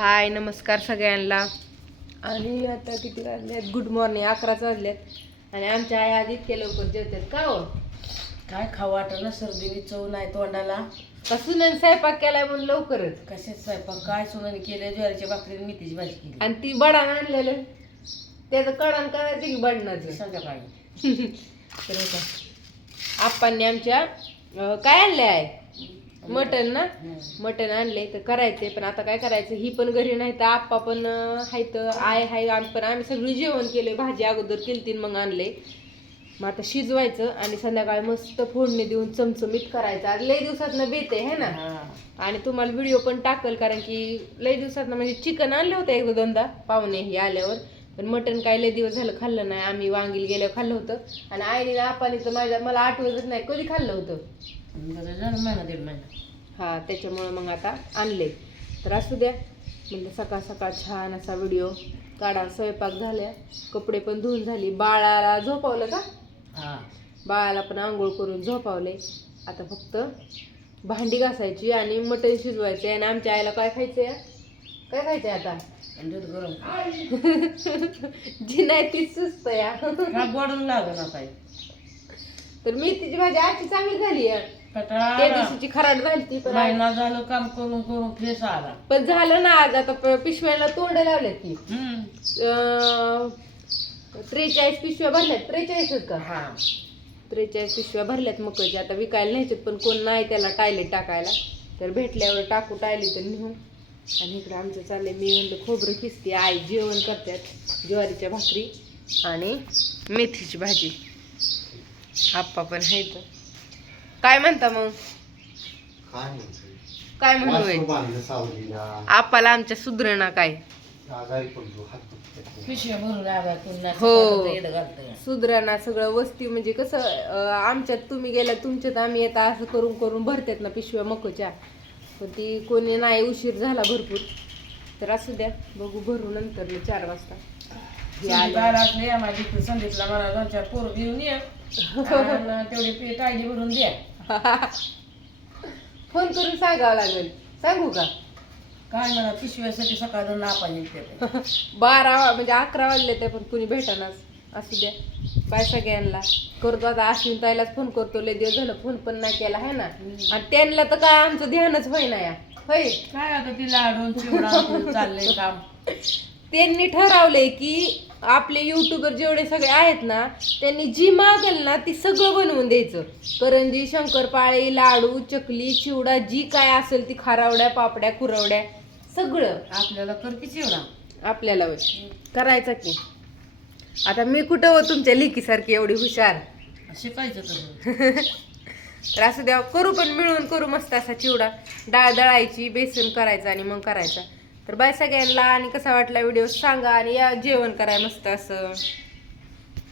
हाय नमस्कार सगळ्यांना. आणि आता किती वाजल्यात गुड मॉर्निंग अकराच वाजल्यात आणि आमच्या आई आधी इतके लवकर जेवतात. का हो? काय खाऊ वाटलं सर्दीने चव नाही तोंडाला. का सुनन स्वयंपाक केलाय म्हणून लवकरच. कशाच स्वयंपाक? काय सोनाने केले ज्वारीच्या भाकरी मेथीची भाजी केली. आणि ती बडाण आणलेलं. त्याचं कडाण करायचं की बडणाचं? संध्याकाळी. तर हे का आप्पांनी आमच्या काय आणले आहे मटन ना. मटन आणले तर करायचे पण आता काय करायचं? ही पण घरी नाही तर आप्पा पण आहेत आय हाय आम्ही पण आम्ही सगळी जेवण केले भाजी अगोदर केलती मग आणले. मग आता शिजवायचं आणि संध्याकाळी मस्त फोडणी देऊन चमचमीत करायचं. आज लई दिवसात बेते है ना. आणि तुम्हाला व्हिडिओ पण टाकल कारण की लई दिवसात म्हणजे चिकन आणलं होतं एकदा दोनदा पाहुणे हे आल्यावर. पण मटन काय लई दिवस झालं खाल्लं नाही. आम्ही वांगीला गेल्यावर खाल्लं होतं. आणि आईने आपाने तर माझ्या मला आठवतच नाही कधी खाल्लं होतं? बरं झालं महिना दीड महिना. हा त्याच्यामुळं मग आता आणले. तर असू द्या. म्हणजे सकाळ सकाळ छान असा व्हिडिओ काढा. स्वयंपाक झाल्या कपडे पण धुवून झाली. बाळाला झोपवलं का? हा. बाळाला पण आंघोळ करून झोपावले. आता फक्त भांडी घासायची आणि मटण शिजवायचे. आणि आमच्या आईला काय खायचंय? काय खायचंय आता? आणि दूध गरम. जी नाही तीच सुस्त या हा गोडून लागल ना काय तर मेथीची भाजी आजची चांगली झाली आहे. त्या कटाळा दिवशीची खराट झाली ती पण महिना झालं काम करून करून फ्रेश आला. पण झालं ना आज आता प- पिशव्याला तोंड लावल्यात की हम्म. अं, त्रेचाळीस पिशव्या भरल्यात त्रेचाळीसच का? हा. त्रेचाळीस पिशव्या भरल्यात मकाची आता विकायला न्यायच्यात पण कोण नाही त्याला टायलेट टाकायला. तर भेटल्यावर टाकू टायली तर नेऊ. आणि इकडे आमचं चाललंय मी म्हणलं खोबरं खिसते. आई जेवण करतात ज्वारीच्या भाकरी आणि मेथीची भाजी. आप्पा पण आहेत. काय म्हणता मग? काय काय म्हणू आप्पाला आमच्या सुधरणा काय. पिशव्या भरून आला पुन्हा हो. येड घालतं सुधरणा सगळं वस्ती म्हणजे कसं अं, आमच्यात तुम्ही गेल्या तुमच्यात आम्ही येता असं करून करून भरतात ना पिशव्या मकोच्या. पण ती कोणी नाही उशीर झाला भरपूर. तर असू द्या बघू भरू नंतर चार वाजता. हे संदीप आले. माझी इकडे संदीपला मला दोन चार पोरं घेऊन ये. आणि तेवढी पी टाळी भरून द्या. फोन करून सांगावं लागेल. सांगू का? काय म्हणा पिशव्यासाठी सकाळ ते बारा म्हणजे अकरा वाजले ते पण कुणी भेटानाच. असू द्या. बाय सगळ्यांना. करतो आता अश्विन ताईलाच फोन करतो. लय दिवस झालं फोन पण नाही केला है ना? आणि त्यांना तर काय आमचं ध्यानच होईना या. होय? काय आता ती लाडून चिवडा चाललंय काम. त्यांनी ठरवलंय की आपले युट्यूबर जेवढे सगळे आहेत ना त्यांनी जी मागेल ना ती सगळं बनवून द्यायचं. करंजी शंकरपाळी लाडू चकली चिवडा जी काय असेल ती खारावड्या पापड्या कुरवड्या सगळं. आपल्याला कर की चिवडा? आपल्याला होय. करायचं की. आता मी कुठं हो तुमच्या लिकीसारखी एवढी हुशार? शिकायचं तर असं द्या करू पण मिळून करू मस्त असा चिवडा. डाळ दळायची बेसन करायचं आणि मग करायचा. तर बाय सगळ्यांना आणि कसा वाटला व्हिडिओ सांगा आणि या जेवण कराय मस्त असं.